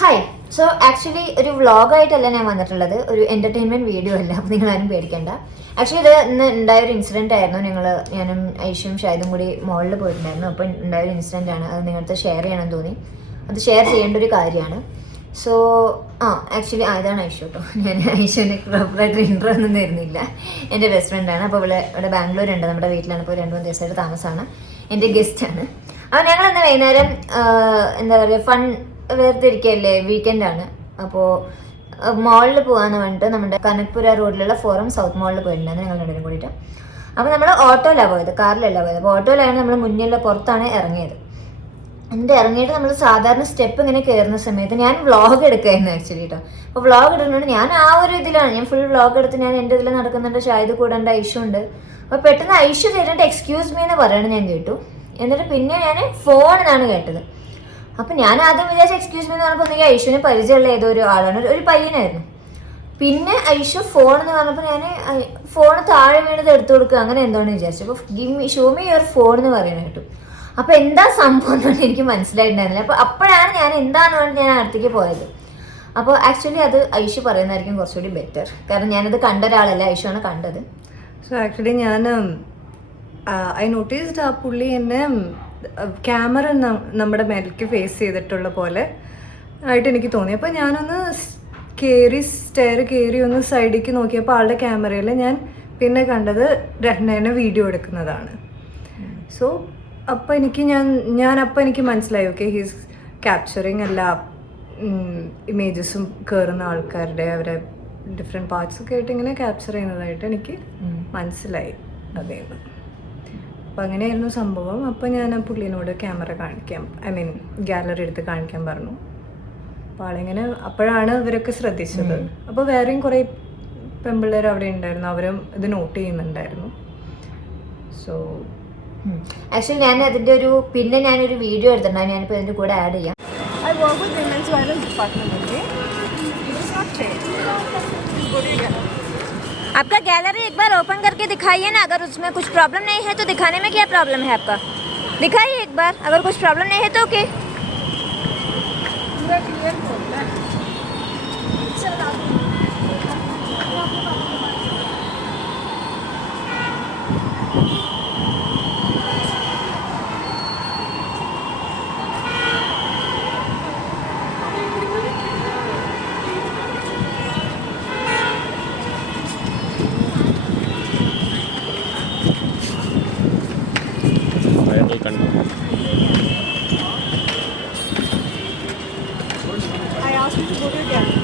Hi. So actually ഒരു വ്ളോഗായിട്ടല്ല ഞാൻ വന്നിട്ടുള്ളത്, ഒരു എന്റർടൈൻമെന്റ് വീഡിയോ അല്ല. അപ്പോൾ നിങ്ങൾ ആരും പേടിക്കണ്ട. ആക്ച്വലി ഇത് ഇന്ന് ഉണ്ടായൊരു ഇൻസിഡന്റ് ആയിരുന്നു. ഞാനും ഐഷും ഷാഹിദും കൂടി മോളിൽ പോയിട്ടുണ്ടായിരുന്നു. അപ്പോൾ ഉണ്ടായൊരു ഇൻസിഡന്റ് ആണ്. അത് നിങ്ങളുടെ ഷെയർ ചെയ്യണമെന്ന് തോന്നി. അത് ഷെയർ ചെയ്യേണ്ട ഒരു കാര്യമാണ്. സോ ആക്ച്വലി ഇതാണ് ഐഷു കേട്ടോ. ഞാൻ ഐഷുവിന് പ്രോപ്പറായിട്ട് ഇൻട്രോ ഒന്നും തരുന്നില്ല. എൻ്റെ ബെസ്റ്റ് ഫ്രണ്ടാണ്. അപ്പോൾ ഇവിടെ ബാംഗ്ലൂരുണ്ട്, നമ്മുടെ വീട്ടിലാണ്. ഇപ്പോൾ 2-3 ദിവസമായിട്ട് താമസമാണ്. എൻ്റെ ഗസ്റ്റാണ്. അപ്പോൾ ഞങ്ങളിന്ന് വൈകുന്നേരം എന്താ പറയുക, ഫൺ വേർതിരിക്കല്ലേ, വീക്കെൻഡാണ്. അപ്പോൾ മോളിൽ പോകാമെന്ന് പറഞ്ഞിട്ട് നമ്മുടെ കനക്പുര റോഡിലുള്ള ഫോറം സൗത്ത് മോളിൽ പോയിട്ടുണ്ടായിരുന്നു ഞങ്ങൾ രണ്ടുപേരും കൂടിയിട്ട്. അപ്പോൾ നമ്മൾ ഓട്ടോയിലാണ് പോയത്, കാറിലല്ല പോയത്. അപ്പോൾ ഓട്ടോയിലാണ് നമ്മൾ മുന്നിലുള്ള പുറത്താണ് ഇറങ്ങിയത്. എന്നിട്ട് ഇറങ്ങിയിട്ട് നമ്മൾ സാധാരണ സ്റ്റെപ്പ് ഇങ്ങനെ കയറുന്ന സമയത്ത് ഞാൻ വ്ളോഗ് എടുക്കുമായിരുന്നു ആക്ച്വലി കേട്ടോ. അപ്പോൾ വ്ളോഗ് എടുക്കുന്നുണ്ട്, ഞാൻ ആ ഒരു ഇതിലാണ്, ഞാൻ ഫുൾ വ്ളോഗ് എടുത്ത് ഞാൻ എൻ്റെ ഇതിൽ നടക്കുന്നുണ്ട്. ഷാഹിദ് കൂടെ ഉണ്ട്, ഐഷു ഉണ്ട്. അപ്പോൾ പെട്ടെന്ന് ഐഷു തരുന്നുണ്ട് എക്സ്ക്യൂസ് മീ എന്ന് പറയണത് ഞാൻ കേട്ടു. എന്നിട്ട് പിന്നെ ഞാൻ ഫോണെന്നാണ് കേട്ടത്. അപ്പം ഞാൻ ആദ്യം വിചാരിച്ച എക്സ്ക്യൂസ് മീ എന്ന് പറഞ്ഞപ്പോൾ ഐഷുവിന് പരിചയമുള്ള ഏതോ ഒരു ആളാണ്, ഒരു പയ്യനായിരുന്നു. പിന്നെ ഐഷു ഫോൺ എന്ന് പറഞ്ഞപ്പോൾ ഞാൻ ഫോൺ താഴെ വീണത് എടുത്തു കൊടുക്കുക അങ്ങനെ എന്തോന്ന് വിചാരിച്ചു. അപ്പോൾ ഷോ മീ യുവർ ഫോൺ എന്ന് പറയുന്നത് കേട്ടു. അപ്പോൾ എന്താ സംഭവം എന്നുകൊണ്ട് എനിക്ക് മനസ്സിലായിട്ടുണ്ടായിരുന്നില്ല. അപ്പോൾ അപ്പോഴാണ് ഞാൻ എന്താന്ന് പറഞ്ഞിട്ട് ഞാൻ അടുത്തേക്ക് പോയത്. അപ്പോൾ ആക്ച്വലി അത് ഐഷു പറയുന്നതായിരിക്കും കുറച്ചുകൂടി ബെറ്റർ, കാരണം ഞാനത് കണ്ട ഒരാളല്ല, ഐഷുവാണ് കണ്ടത്. സോ ആക്ച്വലി ഞാൻ ഐ നോട്ടീസ്ഡ് ആ പുള്ളി എന്നെ ക്യാമറ നമ്മുടെ മേലേക്ക് ഫേസ് ചെയ്തിട്ടുള്ള പോലെ ആയിട്ട് എനിക്ക് തോന്നി. അപ്പോൾ ഞാനൊന്ന് സ്റ്റെയർ കയറി ഒന്ന് സൈഡിലേക്ക് നോക്കിയപ്പോൾ ആളുടെ ക്യാമറയിൽ ഞാൻ പിന്നെ കണ്ടത് രഹ്നേനെ വീഡിയോ എടുക്കുന്നതാണ്. സോ അപ്പോൾ എനിക്ക് മനസ്സിലായി, ഓക്കെ, ഹീസ് ക്യാപ്ചറിങ് എല്ലാ ഇമേജസും കയറുന്ന ആൾക്കാരുടെ അവരെ ഡിഫറെൻറ്റ് പാർട്സ് ഒക്കെ ആയിട്ട് ഇങ്ങനെ ക്യാപ്ചർ ചെയ്യുന്നതായിട്ട് എനിക്ക് മനസ്സിലായി അതേന്ന്. അപ്പോൾ അങ്ങനെയായിരുന്നു സംഭവം. അപ്പോൾ ഞാൻ ആ പുള്ളിനോട് ക്യാമറ കാണിക്കാം, ഗാലറി എടുത്ത് കാണിക്കാൻ പറഞ്ഞു. അപ്പോൾ ആളിങ്ങനെ അപ്പോഴാണ് ഇവരൊക്കെ ശ്രദ്ധിച്ചത്. അപ്പോൾ വേറെയും കുറേ പെൺപിള്ളേർ അവിടെ ഉണ്ടായിരുന്നു, അവരും ഇത് നോട്ട് ചെയ്യുന്നുണ്ടായിരുന്നു. സോ ആക്ച്വലി ഞാൻ അതിൻ്റെ പിന്നെ ഞാനൊരു വീഡിയോ എടുത്തിട്ടുണ്ടായിരുന്നു, ഞാനിപ്പോൾ ഇതിൻ്റെ കൂടെ ആഡ് ചെയ്യാം. आपका गैलरी एक बार ओपन करके दिखाइए ना, अगर उसमें कुछ प्रॉब्लम नहीं है तो दिखाने में क्या प्रॉब्लम है आपका, दिखाइए एक बार, अगर कुछ प्रॉब्लम नहीं है तो okay. I asked you to go to your gallery.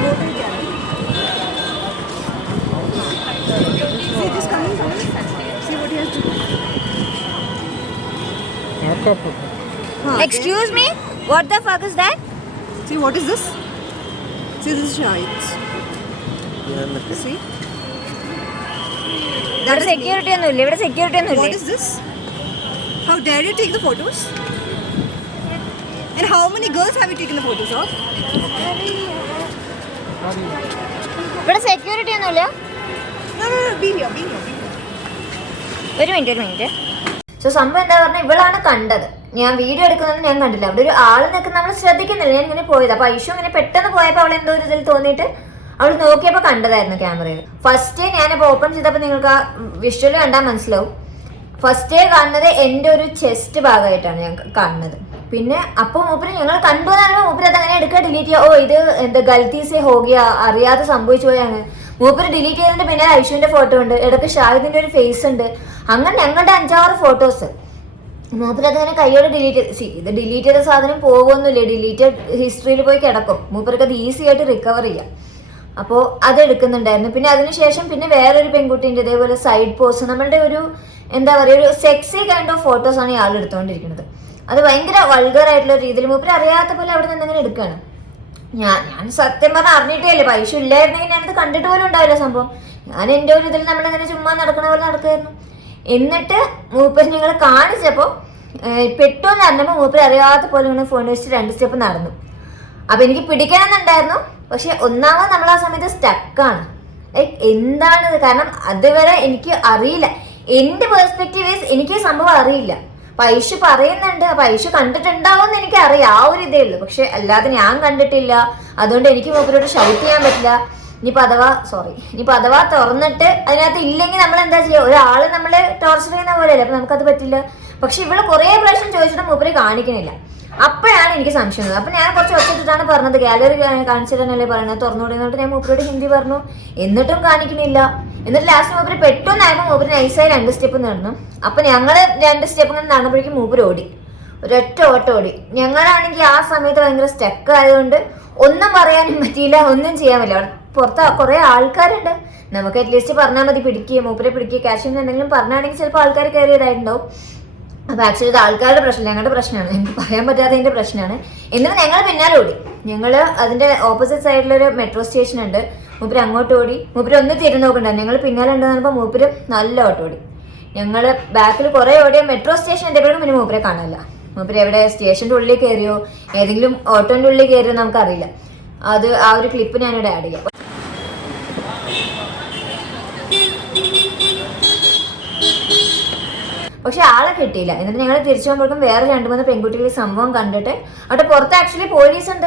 Go to your gallery. See, just coming. See what he has to do. Excuse me, what the fuck is that? See, what is this? See, this is Shahid. See? ഇവിടെ security ഒന്നുമില്ല, ഇവിടെ security What ഒന്നുമില്ല. is this? How dare you take the photos? And how many girls have you taken the photos of? ഇവിടെ security ഒന്നുമില്ല. No, be here. ഒരു minute. So സംഭവം എന്താ പറഞ്ഞാൽ, ഇവളാണ് കണ്ടത്. ഞാൻ വീഡിയോ എടുക്കുന്നതൊന്നും ഞാൻ കണ്ടില്ല. അവിടെ ഒരു ആള് നിൽക്കുന്ന നമ്മൾ ശ്രദ്ധിക്കുന്നില്ല. ഞാൻ ഇങ്ങനെ പോയത്. അപ്പോൾ ഐഷു ഇങ്ങനെ പെട്ടെന്ന് പോയപ്പോൾ അവൾ എന്തോ ഒരു ഇതിൽ തോന്നിയിട്ട് അവൾ നോക്കിയപ്പോൾ കണ്ടതായിരുന്നു ക്യാമറയിൽ. ഫസ്റ്റ് ഞാനിപ്പോൾ ഓപ്പൺ ചെയ്തപ്പോൾ നിങ്ങൾക്ക് ആ വിഷ്വല് കണ്ടാൽ മനസ്സിലാവും. ഫസ്റ്റേ കാണുന്നത് എൻ്റെ ഒരു ചെസ്റ്റ് ഭാഗമായിട്ടാണ് ഞാൻ കാണുന്നത്. പിന്നെ അപ്പോൾ മൂപ്പര് ഞങ്ങൾ കണ്ടു എന്നാണ് മൂപ്പര് അത് അങ്ങനെ എടുക്കുക, ഡിലീറ്റ് ചെയ്യുക. ഇത് എന്താ ഗൽത്തീസേ ഹോഗിയ, അറിയാതെ സംഭവിച്ചു പോയാണ്. മൂപ്പര് ഡിലീറ്റ് ചെയ്തതിൻ്റെ പിന്നെ ഐഷുവിൻ്റെ ഫോട്ടോ ഉണ്ട്, ഇടയ്ക്ക് ഷാഹിദിൻ്റെ ഒരു ഫേസ് ഉണ്ട്. അങ്ങനെ ഞങ്ങളുടെ 5-6 ഫോട്ടോസ് മൂപ്പര് അതങ്ങനെ കൈയോടെ ഡിലീറ്റ് ചെയ്ത്. ഇത് ഡിലീറ്റ് ചെയ്ത സാധനം പോകുമൊന്നുമില്ല, ഡിലീറ്റഡ് ഹിസ്റ്ററിയിൽ പോയി കിടക്കും. മൂപ്പർക്ക് അത് ഈസി ആയിട്ട് റിക്കവർ ചെയ്യാം. അപ്പോൾ അത് എടുക്കുന്നുണ്ടായിരുന്നു. പിന്നെ അതിനുശേഷം പിന്നെ വേറൊരു പെൺകുട്ടീൻ്റെ ഇതേപോലെ സൈഡ് പോസ്, നമ്മളുടെ ഒരു എന്താ പറയുക, ഒരു സെക്സി കൈൻഡ് ഓഫ് ഫോട്ടോസാണ് ഈ ആൾ എടുത്തുകൊണ്ടിരിക്കുന്നത്. അത് ഭയങ്കര വൾഗർ ആയിട്ടുള്ള രീതിയിൽ മൂപ്പര് അറിയാത്ത പോലെ അവിടെ നിന്ന് ഇങ്ങനെ എടുക്കുകയാണ്. ഞാൻ സത്യം പറഞ്ഞാൽ അറിഞ്ഞിട്ടേ അല്ലേ, പൈസ ഇല്ലായിരുന്നെങ്കിൽ ഞാനത് കണ്ടിട്ട് പോലും ഉണ്ടാവില്ല സംഭവം. ഞാൻ എൻ്റെ ഒരു ഇതിൽ നമ്മളിങ്ങനെ ചുമ്മാ നടക്കണ പോലെ നടക്കുമായിരുന്നു. എന്നിട്ട് മൂപ്പര് ഞങ്ങൾ കാണിച്ചപ്പോൾ പെട്ടെന്ന് അറിഞ്ഞപ്പോൾ മൂപ്പര് അറിയാത്ത പോലെ ഇങ്ങനെ ഫോൺ വെച്ചിട്ട് 2 സ്റ്റെപ്പ് നടന്നു. അപ്പം എനിക്ക് പിടിക്കണമെന്നുണ്ടായിരുന്നു, പക്ഷെ ഒന്നാമത് നമ്മൾ ആ സമയത്ത് സ്റ്റക്കാണ്. എന്താണിത്, കാരണം അതുവരെ എനിക്ക് അറിയില്ല. എൻ്റെ പെർസ്പെക്റ്റീവ് എനിക്ക് സംഭവം അറിയില്ല. അപ്പൊ ഐഷു പറയുന്നുണ്ട്. അപ്പൊ ഐഷു കണ്ടിട്ടുണ്ടാവും എന്ന് എനിക്കറിയാം, ആ ഒരു ഇതേ ഉള്ളൂ. പക്ഷെ അല്ലാതെ ഞാൻ കണ്ടിട്ടില്ല, അതുകൊണ്ട് എനിക്ക് മൂപ്പരോട് ഷൗട്ട് ചെയ്യാൻ പറ്റില്ല. ഇനിയിപ്പോ അഥവാ തുറന്നിട്ട് അതിനകത്ത് ഇല്ലെങ്കിൽ നമ്മൾ എന്താ ചെയ്യുക? ഒരാള് നമ്മള് ടോർച്ചർ ചെയ്യുന്ന പോലെയല്ലേ, അപ്പൊ നമുക്കത് പറ്റില്ല. പക്ഷെ ഇവള് കുറെ പ്രാവശ്യം ചോദിച്ചിട്ട് മൂപ്പര് കാണിക്കണില്ല. അപ്പോഴാണ് എനിക്ക് സംശയം. അപ്പൊ ഞാൻ കുറച്ച് ഒച്ചിട്ടിട്ടാണ് പറഞ്ഞത്, ഗാലറി കാണിച്ചിട്ടാണല്ലേ പറയുന്നത്, തുറന്നുകൊടുന്നിട്ട് ഞാൻ മൂപ്പരോട് ഹിന്ദി പറഞ്ഞു, എന്നിട്ടും കാണിക്കണില്ല. എന്നിട്ട് ലാസ്റ്റ് മൂപ്പര് പെട്ടെന്നായപ്പോൾ മൂപ്പര് നൈസായി 2 സ്റ്റെപ്പ് നടന്നു. അപ്പൊ ഞങ്ങള് 2 സ്റ്റെപ്പ് ഇങ്ങനെ നടന്നപ്പോഴേക്കും മൂപ്പര് ഓടി, ഒരൊറ്റ ഓട്ടം ഓടി. ഞങ്ങളാണെങ്കിൽ ആ സമയത്ത് ഭയങ്കര സ്റ്റക്ക് ആയതുകൊണ്ട് ഒന്നും പറയാനും പറ്റിയില്ല, ഒന്നും ചെയ്യാൻ പറ്റില്ല. പുറത്ത് കുറെ ആൾക്കാരുണ്ട്, നമുക്ക് അറ്റ്ലീസ്റ്റ് പറഞ്ഞാൽ മതി, മൂപ്പരെ പിടിക്കുക, ക്യാഷിന് എന്തെങ്കിലും പറഞ്ഞാണെങ്കിൽ ചിലപ്പോൾ ആൾക്കാർ കയറിയതായിട്ടുണ്ടാവും. അപ്പൊ ആക്ച്വലി ഇത് ആൾക്കാരുടെ പ്രശ്നം, ഞങ്ങളുടെ പ്രശ്നമാണ്, എനിക്ക് പറയാൻ പറ്റാത്തതിന്റെ പ്രശ്നമാണ്. എന്നിട്ട് ഞങ്ങൾ പിന്നാലെ ഓടി. ഞങ്ങള് അതിന്റെ ഓപ്പോസിറ്റ് സൈഡിലൊരു മെട്രോ സ്റ്റേഷൻ ഉണ്ട്, മൂപ്പര് അങ്ങോട്ട് ഓടി. മൂപ്പര് ഒന്ന് തിരിഞ്ഞു നോക്കണ്ടായിരുന്നു, ഞങ്ങൾ പിന്നാലെ ഉണ്ടെന്ന് മൂപ്പര് നല്ല ഓട്ടം ഓടി. ഞങ്ങള് ബാക്കിൽ കുറെ ഓടിയ മെട്രോ സ്റ്റേഷൻ എത്തിയപ്പോഴും പിന്നെ മൂപ്പരെ കാണാനില്ല. മൂപ്പര് എവിടെ സ്റ്റേഷന്റെ ഉള്ളിൽ കയറിയോ ഏതെങ്കിലും ഓട്ടോന്റെ ഉള്ളിൽ കയറിയോ നമുക്കറിയില്ല. അത് ആ ഒരു ക്ലിപ്പ് ഞാനിവിടെ ആഡ് ചെയ്യാം. പക്ഷെ ആളെ കിട്ടിയില്ല. എന്നിട്ട് ഞങ്ങൾ തിരിച്ചു പോകുമ്പോഴേക്കും വേറെ 2-3 പെൺകുട്ടികൾ സംഭവം കണ്ടിട്ട് അവിടെ പുറത്ത് ആക്ച്വലി പോലീസ് ഉണ്ട്.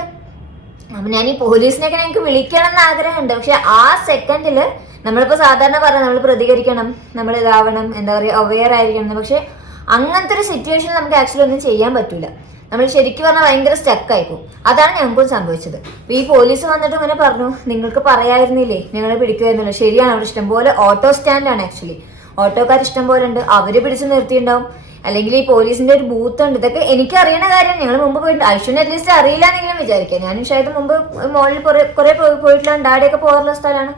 അപ്പൊ ഞാൻ ഈ പോലീസിനെയൊക്കെ ഞങ്ങൾക്ക് വിളിക്കണം എന്ന് ആഗ്രഹമുണ്ട്. പക്ഷെ ആ സെക്കൻഡില് നമ്മളിപ്പോ സാധാരണ പറയാം, നമ്മൾ പ്രതികരിക്കണം, നമ്മൾ ഇതാവണം, എന്താ പറയുക, അവെയർ ആയിരിക്കണം. പക്ഷെ അങ്ങനത്തെ ഒരു സിറ്റുവേഷനിൽ നമുക്ക് ആക്ച്വലി ഒന്നും ചെയ്യാൻ പറ്റൂല. നമ്മൾ ശരിക്കും പറഞ്ഞാൽ ഭയങ്കര സ്റ്റക്കായി പോകും. അതാണ് ഞങ്ങൾക്കും സംഭവിച്ചത്. അപ്പൊ ഈ പോലീസ് വന്നിട്ട് ഇങ്ങനെ പറഞ്ഞു, നിങ്ങൾക്ക് പറയായിരുന്നില്ലേ ഞങ്ങളെ പിടിക്കുമായിരുന്നില്ല. ശരിയാണ്, അവിടെ ഇഷ്ടംപോലെ ഓട്ടോ സ്റ്റാൻഡാണ്, ആക്ച്വലി ഓട്ടോക്കാർ ഇഷ്ടം പോലെ ഉണ്ട്, അവര് പിടിച്ച് നിർത്തിയിട്ടുണ്ടാവും. അല്ലെങ്കിൽ ഈ പോലീസിന്റെ ഒരു ബൂത്ത് ഉണ്ട്. ഇതൊക്കെ എനിക്ക് അറിയണ കാര്യം. ഞങ്ങൾ മുമ്പ് പോയിട്ട് ഐശ്വര്യ അറ്റ്ലീസ്റ്റ് അറിയില്ല എന്നെങ്കിലും വിചാരിക്കാം. ഞാനും ഷായത് മുമ്പ് മോളിൽ കുറെ പോയിട്ടുള്ള ഡാഡിയൊക്കെ പോകാറുള്ള സ്ഥലമാണ്.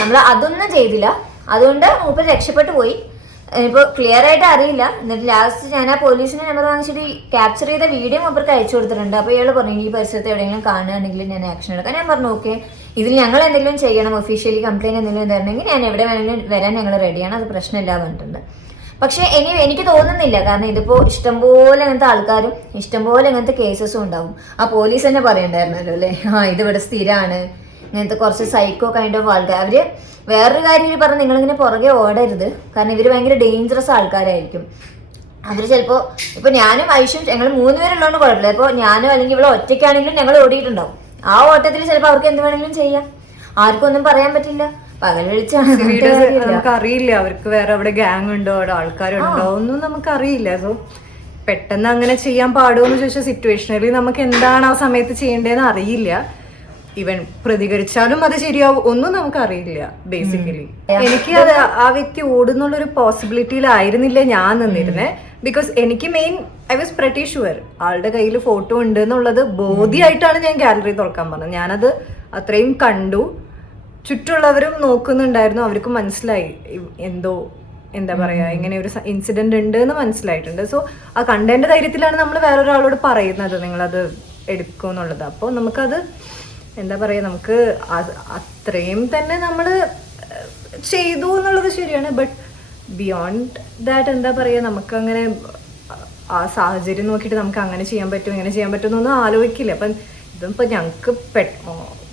നമ്മൾ അതൊന്നും ചെയ്തില്ല, അതുകൊണ്ട് മൂപ്പർ രക്ഷപ്പെട്ടു പോയി. ഇപ്പൊ ക്ലിയർ ആയിട്ട് അറിയില്ല. എന്നിട്ട് ലാസ്റ്റ് ഞാൻ ആ പോലീസിന്റെ നമ്പർ വാങ്ങിച്ചിട്ട് ക്യാപ്ചർ ചെയ്ത വീഡിയോ മൂപ്പർക്ക് അയച്ചു കൊടുത്തിട്ടുണ്ട്. അപ്പൊ ഇയാൾ പറഞ്ഞു, ഈ പരിസരത്ത് എവിടെയെങ്കിലും കാണുകയാണെങ്കിൽ ഞാൻ ആക്ഷൻ എടുക്കാം. ഞാൻ പറഞ്ഞു ഓക്കെ, ഇതിൽ ഞങ്ങൾ എന്തെങ്കിലും ചെയ്യണം, ഒഫീഷ്യലി കംപ്ലൈന്റ് എന്തെങ്കിലും തരണമെങ്കിൽ ഞാൻ എവിടെ വേണമെങ്കിലും വരാൻ ഞങ്ങൾ റെഡിയാണ്, അത് പ്രശ്നമില്ല പറഞ്ഞിട്ടുണ്ട്. പക്ഷെ എനിക്ക് തോന്നുന്നില്ല, കാരണം ഇതിപ്പോ ഇഷ്ടംപോലെ അങ്ങനത്തെ ആൾക്കാരും ഇഷ്ടംപോലെ അങ്ങനത്തെ കേസസും ഉണ്ടാവും. ആ പോലീസ് തന്നെ പറയണ്ടായിരുന്നല്ലോ അല്ലേ, ഇതിവിടെ സ്ഥിരമാണ്, ഇങ്ങനത്തെ കുറച്ച് സൈക്കോ കൈൻഡ് ഓഫ് ആൾക്കാർ. അവര് വേറൊരു കാര്യം പറഞ്ഞ് നിങ്ങളിങ്ങനെ പുറകെ ഓടരുത്, കാരണം ഇവര് ഭയങ്കര ഡേഞ്ചറസ് ആൾക്കാരായിരിക്കും. അവര് ചിലപ്പോ ഇപ്പൊ ഞാനും ഐഷും ഞങ്ങൾ 3 പേരുള്ളതുകൊണ്ട് കുഴപ്പമില്ല. ഇപ്പൊ ഞാനോ അല്ലെങ്കിൽ ഇവിടെ ഒറ്റയ്ക്കാണെങ്കിലും ഞങ്ങൾ ഓടിയിട്ടുണ്ടാവും. ആ ഓട്ടത്തിൽ ചിലപ്പോൾ അവർക്ക് എന്ത് വേണമെങ്കിലും ചെയ്യാം, ആർക്കും ഒന്നും പറയാൻ പറ്റില്ല. പകൽ വിളിച്ചാണ് നമുക്ക് അറിയില്ല അവർക്ക് വേറെ അവിടെ ഗ്യാങ് ഉണ്ടോ, അവിടെ ആൾക്കാരുണ്ടോ ഒന്നും നമുക്ക് അറിയില്ല. സോ പെട്ടെന്ന് അങ്ങനെ ചെയ്യാൻ പാടുമോ എന്ന് ചോദിച്ച സിറ്റുവേഷനിൽ നമുക്ക് എന്താണ് ആ സമയത്ത് ചെയ്യേണ്ടതെന്ന് അറിയില്ല. ഇവൻ പ്രതികരിച്ചാലും അത് ശരിയാവും ഒന്നും നമുക്ക് അറിയില്ല ബേസിക്കലി. എനിക്ക് അത് ആ വ്യക്തി ഓടുന്നുള്ളൊരു പോസിബിലിറ്റിയിലായിരുന്നില്ല ഞാൻ നിന്നിരുന്നേ. ബിക്കോസ് എനിക്ക് main I was pretty sure ആളുടെ കയ്യിൽ ഫോട്ടോ ഉണ്ട് എന്നുള്ളത് ബോധ്യമായിട്ടാണ് ഞാൻ ഗാലറി തുറക്കാൻ പറഞ്ഞത്. ഞാനത് അത്രയും കണ്ടു, ചുറ്റുള്ളവരും നോക്കുന്നുണ്ടായിരുന്നു, അവർക്ക് മനസ്സിലായി എന്തോ എന്താ പറയാ ഇങ്ങനെ ഒരു ഇൻസിഡന്റ് ഉണ്ട് എന്ന് മനസ്സിലായിട്ടുണ്ട്. സോ ആ കണ്ടതിന്റെ ധൈര്യത്തിലാണ് നമ്മൾ വേറൊരാളോട് പറയുന്നത് നിങ്ങളത് എടുക്കുമെന്നുള്ളത്. അപ്പോൾ നമുക്കത് എന്താ പറയാ, നമുക്ക് അത്രയും തന്നെ നമ്മൾ ചെയ്തു എന്നുള്ളത് ശരിയാണ്. ബട്ട് ബിയോണ്ട് ദാറ്റ് എന്താ പറയാ, നമുക്ക് അങ്ങനെ ആ സാഹചര്യം നോക്കിയിട്ട് നമുക്ക് അങ്ങനെ ചെയ്യാൻ പറ്റും ഇങ്ങനെ ചെയ്യാൻ പറ്റും എന്നൊന്നും ആലോചിക്കില്ല. അപ്പം ഇതിപ്പോ ഞങ്ങക്ക്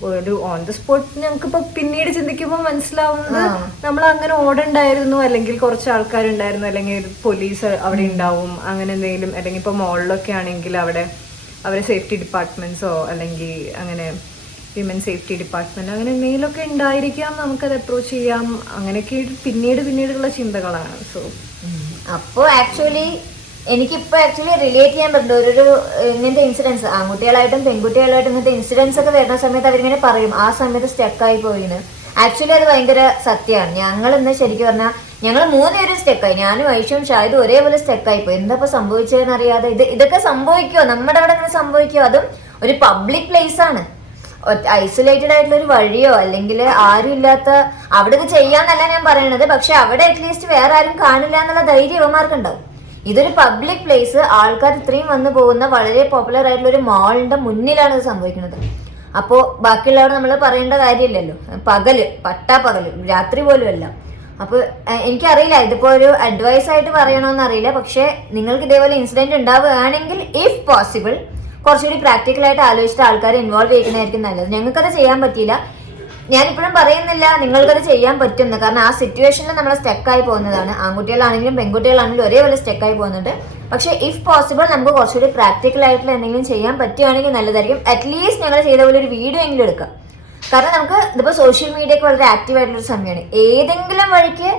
ഒരു ഓൺ ദ സ്പോട്ട് ഞങ്ങൾക്കിപ്പോ പിന്നീട് ചിന്തിക്കുമ്പോൾ മനസ്സിലാവുന്നത് നമ്മൾ അങ്ങനെ ഓടണ്ടായിരുന്നു, അല്ലെങ്കിൽ കുറച്ച് ആൾക്കാരുണ്ടായിരുന്നു, അല്ലെങ്കിൽ പോലീസ് അവിടെ ഉണ്ടാവും, അങ്ങനെ എന്തെങ്കിലും. അല്ലെങ്കിൽ ഇപ്പൊ മോളിലൊക്കെ ആണെങ്കിൽ അവിടെ അവരെ സേഫ്റ്റി ഡിപ്പാർട്ട്മെന്റ്സോ അല്ലെങ്കിൽ അങ്ങനെ വിമൻ സേഫ്റ്റി ഡിപ്പാർട്ട്മെന്റ് അങ്ങനെ എന്തെങ്കിലുമൊക്കെ ഉണ്ടായിരിക്കാം, നമുക്കത് അപ്രോച്ച് ചെയ്യാം. അങ്ങനെയൊക്കെ പിന്നീടുള്ള ചിന്തകളാണ്. സോ അപ്പോൾ ആക്ച്വലി എനിക്കിപ്പോൾ റിലേറ്റ് ചെയ്യാൻ പറ്റുന്നത് ഒരു ഇങ്ങനത്തെ ഇൻസിഡൻസ്, ആൺകുട്ടികളായിട്ടും പെൺകുട്ടികളായിട്ടും ഇങ്ങനത്തെ ഇൻസിഡൻസ് ഒക്കെ വരുന്ന സമയത്ത് അവരിങ്ങനെ പറയും ആ സമയത്ത് സ്റ്റക്കായി പോയിന്ന്. ആക്ച്വലി അത് ഭയങ്കര സത്യമാണ്. ഞങ്ങൾ ഇന്ന് ശരിക്കും പറഞ്ഞാൽ ഞങ്ങൾ 3 പേരും സ്റ്റക്കായി, ഞാനും ഐഷും ഷാഹിദും ഒരേപോലെ സ്റ്റക്കായി പോയി. എന്താ ഇപ്പൊ സംഭവിച്ചതെന്ന് അറിയാതെ. ഇതൊക്കെ സംഭവിക്കുമോ നമ്മുടെ അവിടെ ഇങ്ങനെ സംഭവിക്കുമോ? അതും ഒരു പബ്ലിക് പ്ലേസ് ആണ്, ഐസൊലേറ്റഡ് ആയിട്ടുള്ള ഒരു വഴിയോ അല്ലെങ്കിൽ ആരും ഇല്ലാത്ത അവിടെ ഇത് ചെയ്യാന്നല്ല ഞാൻ പറയണത്. പക്ഷെ അവിടെ അറ്റ്ലീസ്റ്റ് വേറെ ആരും കാണില്ല എന്നുള്ള ധൈര്യം ഇവന്മാർക്കുണ്ടാവും. ഇതൊരു പബ്ലിക് പ്ലേസ്, ആൾക്കാർ ഇത്രയും വന്നു പോകുന്ന വളരെ പോപ്പുലർ ആയിട്ടുള്ള ഒരു മാളിന്റെ മുന്നിലാണ് ഇത് സംഭവിക്കുന്നത്. അപ്പോൾ ബാക്കിയുള്ളവർ നമ്മൾ പറയേണ്ട കാര്യമില്ലല്ലോ. പട്ടാപ്പകല് രാത്രി പോലും അല്ല. അപ്പോൾ എനിക്കറിയില്ല ഇതിപ്പോ ഒരു അഡ്വൈസ് ആയിട്ട് പറയണമെന്ന് അറിയില്ല. പക്ഷെ നിങ്ങൾക്ക് ഇതേപോലെ ഇൻസിഡന്റ് ഉണ്ടാവുകയാണെങ്കിൽ ഇഫ് പോസിബിൾ കുറച്ചുകൂടി പ്രാക്ടിക്കലായിട്ട് ആലോചിച്ചിട്ട് ആൾക്കാരെ ഇൻവോൾവ് ചെയ്യുന്നതായിരിക്കും നല്ലത്. ഞങ്ങൾക്കത് ചെയ്യാൻ പറ്റിയില്ല. ഞാനിപ്പോഴും പറയുന്നില്ല നിങ്ങൾക്കത് ചെയ്യാൻ പറ്റുമെന്ന്, കാരണം ആ സിറ്റുവേഷനിൽ നമ്മൾ സ്റ്റക്കായി പോകുന്നതാണ്. ആൺകുട്ടികളാണെങ്കിലും പെൺകുട്ടികളാണെങ്കിലും ഒരേപോലെ സ്റ്റക്കായി പോകുന്നുണ്ട്. പക്ഷേ ഇഫ് പോസിബിൾ നമുക്ക് കുറച്ചുകൂടി പ്രാക്ടിക്കൽ ആയിട്ടുള്ള എന്തെങ്കിലും ചെയ്യാൻ പറ്റുകയാണെങ്കിൽ നല്ലതായിരിക്കും. അറ്റ്ലീസ്റ്റ് ഞങ്ങൾ ചെയ്ത പോലെ ഒരു വീഡിയോ എങ്കിലും എടുക്കാം. കാരണം നമുക്ക് ഇതിപ്പോൾ സോഷ്യൽ മീഡിയയൊക്കെ വളരെ ആക്റ്റീവ് ആയിട്ടുള്ളൊരു സമയമാണ്. ഏതെങ്കിലും വഴിക്ക്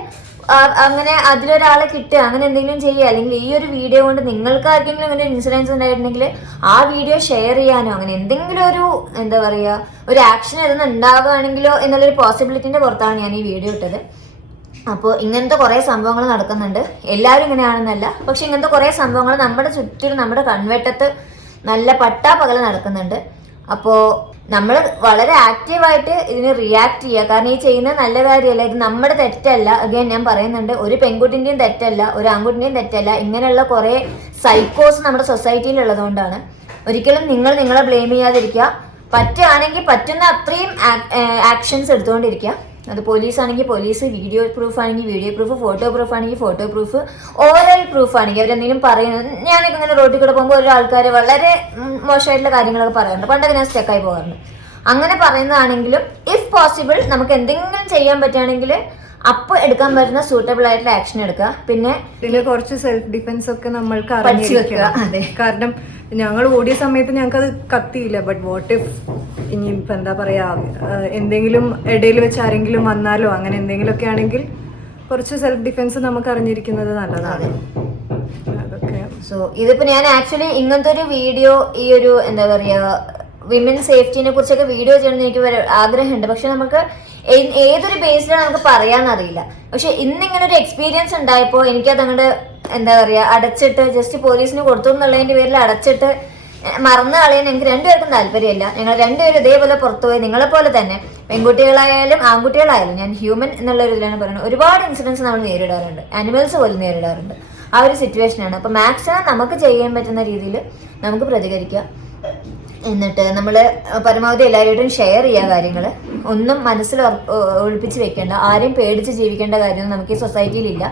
അങ്ങനെ അതിലൊരാളെ കിട്ടുക, അങ്ങനെ എന്തെങ്കിലും ചെയ്യുക, അല്ലെങ്കിൽ ഈ ഒരു വീഡിയോ കൊണ്ട് നിങ്ങൾക്ക് ആർക്കെങ്കിലും അങ്ങനെ ഒരു ഇൻസിഡൻസ് ഉണ്ടായിട്ടുണ്ടെങ്കിൽ ആ വീഡിയോ ഷെയർ ചെയ്യാനോ അങ്ങനെ എന്തെങ്കിലും ഒരു എന്താ പറയുക ഒരു ആക്ഷൻ ഇതൊന്നും ഉണ്ടാവുകയാണെങ്കിലോ എന്നുള്ളൊരു പോസിബിലിറ്റിൻ്റെ പുറത്താണ് ഞാൻ ഈ വീഡിയോ ഇട്ടത്. അപ്പോൾ ഇങ്ങനത്തെ കുറേ സംഭവങ്ങൾ നടക്കുന്നുണ്ട്. എല്ലാവരും ഇങ്ങനെയാണെന്നല്ല, പക്ഷെ ഇങ്ങനത്തെ കുറേ സംഭവങ്ങൾ നമ്മുടെ ചുറ്റും നമ്മുടെ കൺവെട്ടത്ത് നല്ല പട്ടാപ്പകൽ നടക്കുന്നുണ്ട്. അപ്പോൾ നമ്മൾ വളരെ ആക്റ്റീവായിട്ട് ഇതിന് റിയാക്ട് ചെയ്യുക. കാരണം ഈ ചെയ്യുന്നത് നല്ല കാര്യമല്ല, ഇത് നമ്മുടെ തെറ്റല്ല. അഗൈൻ ഞാൻ പറയുന്നുണ്ട്, ഒരു പെൺകുട്ടിൻ്റെയും തെറ്റല്ല, ഒരു ആൺകുട്ടിൻ്റെയും തെറ്റല്ല. ഇങ്ങനെയുള്ള കുറേ സൈക്കോസ് നമ്മുടെ സൊസൈറ്റിയിൽ ഉള്ളതുകൊണ്ടാണ്. ഒരിക്കലും നിങ്ങളെ ബ്ലെയിം ചെയ്യാതിരിക്കുക. പറ്റുകയാണെങ്കിൽ പറ്റുന്ന അത്രയും ആക്ഷൻസ് എടുത്തുകൊണ്ടിരിക്കുക. അത് പോലീസ് ആണെങ്കിൽ പോലീസ്, വീഡിയോ പ്രൂഫ് ആണെങ്കിൽ വീഡിയോ പ്രൂഫ്, ഫോട്ടോ പ്രൂഫ് ആണെങ്കിൽ ഫോട്ടോ പ്രൂഫ്, ഓറൽ പ്രൂഫ് ആണെങ്കിൽ അവരെന്തെങ്കിലും പറയുന്നത്. ഞാനൊക്കെ ഇങ്ങനെ റോഡിൽ കൂടെ പോകുമ്പോൾ ഓരോ ആൾക്കാർ വളരെ മോശമായിട്ടുള്ള കാര്യങ്ങളൊക്കെ പറയാറുണ്ട്. പണ്ടൊക്കെ ഞാൻ സ്റ്റക്കായി പോകാറുണ്ട്. അങ്ങനെ പറയുന്നതാണെങ്കിലും ഇഫ് പോസിബിൾ നമുക്ക് എന്തെങ്കിലും ചെയ്യാൻ പറ്റുകയാണെങ്കിൽ അപ്പോൾ എടുക്കാൻ പറ്റുന്ന സൂട്ടബിൾ ആയിട്ടുള്ള ആക്ഷൻ എടുക്കുക. പിന്നെ ഇതില് കുറച്ച് സെൽഫ് ഡിഫെൻസ് ഒക്കെ നമ്മൾക്ക് അറിഞ്ഞിരിക്കണം. അതെ, കാരണം ഞങ്ങൾ ഓടിയ സമയത്ത് ഞങ്ങൾക്ക് അത് കത്തിയില്ല. ബട്ട് വാട്ട് ഇഫ് ഇനിയിപ്പോൾ എന്താ പറയാ എന്തെങ്കിലും ഇടയിൽ വെച്ച് ആരെങ്കിലും വന്നാലോ അങ്ങനെ എന്തെങ്കിലുമൊക്കെ ആണെങ്കിൽ കുറച്ച് സെൽഫ് ഡിഫെൻസ് നമുക്ക് അറിഞ്ഞിരിക്കുന്നത് നല്ലതാണ്. അതൊക്കെ സോ ഇതിപ്പോൾ ഞാൻ ആക്ച്വലി ഇങ്ങനത്തെ ഒരു വീഡിയോ ഈ ഒരു എന്താ പറയുക വിമൻ സേഫ്റ്റിനെ കുറിച്ചൊക്കെ വീഡിയോ ചെയ്യണമെന്ന് എനിക്ക് ആഗ്രഹമുണ്ട്. പക്ഷെ നമുക്ക് ഏതൊരു ബേസിലാണ് നമുക്ക് പറയാന്നറിയില്ല. പക്ഷെ ഇന്നിങ്ങനെ ഒരു എക്സ്പീരിയൻസ് ഉണ്ടായപ്പോൾ എനിക്കത് അങ്ങോട്ട് എന്താ പറയുക അടച്ചിട്ട് ജസ്റ്റ് പോലീസിന് കൊടുത്തു എന്നുള്ളതിൻ്റെ പേരിൽ അടച്ചിട്ട് മറന്നു കളയാൻ എനിക്ക് രണ്ടുപേർക്കും താല്പര്യമില്ല. ഞങ്ങൾ രണ്ടുപേരും ഇതേപോലെ പുറത്തുപോയി നിങ്ങളെപ്പോലെ തന്നെ പെൺകുട്ടികളായാലും ആൺകുട്ടികളായാലും, ഞാൻ ഹ്യൂമൻ എന്നുള്ള ഒരു ഇതിലാണ് പറയുന്നത്, ഒരുപാട് ഇൻസിഡൻസ് നമ്മൾ നേരിടാറുണ്ട്. ആനിമൽസ് പോലും നേരിടാറുണ്ട്. ആ ഒരു സിറ്റുവേഷനാണ്. അപ്പോൾ മാക്സിമം നമുക്ക് ചെയ്യാൻ പറ്റുന്ന രീതിയിൽ നമുക്ക് പ്രതികരിക്കുക. എന്നിട്ട് നമ്മൾ പരമാവധി എല്ലാവരോടും ഷെയർ ചെയ്യുക കാര്യങ്ങൾ. ഒന്നും മനസ്സിൽ ഒളിപ്പിച്ച് വെക്കേണ്ട, ആരെയും പേടിച്ച് ജീവിക്കേണ്ട കാര്യമൊന്നും നമുക്ക് ഈ സൊസൈറ്റിയിലില്ല.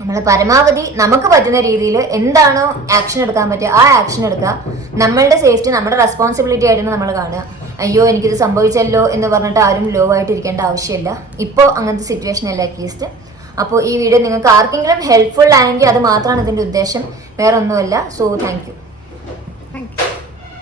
നമ്മൾ പരമാവധി നമുക്ക് പറ്റുന്ന രീതിയിൽ എന്താണോ ആക്ഷൻ എടുക്കാൻ പറ്റുക ആ ആക്ഷൻ എടുക്കുക. നമ്മളുടെ സേഫ്റ്റി നമ്മുടെ റെസ്പോൺസിബിലിറ്റി ആയിരുന്നു നമ്മൾ കാണുക. അയ്യോ എനിക്കിത് സംഭവിച്ചല്ലോ എന്ന് പറഞ്ഞിട്ട് ആരും ലോ ആയിട്ട് ഇരിക്കേണ്ട ആവശ്യമില്ല. ഇപ്പോൾ അങ്ങനത്തെ സിറ്റുവേഷൻ അല്ല അറ്റ്ലീസ്റ്റ്. അപ്പോൾ ഈ വീഡിയോ നിങ്ങൾക്ക് ആർക്കെങ്കിലും ഹെൽപ്ഫുൾ ആയെങ്കിൽ അത് മാത്രമാണ് ഇതിൻ്റെ ഉദ്ദേശം, വേറെ ഒന്നുമല്ല. So thank you.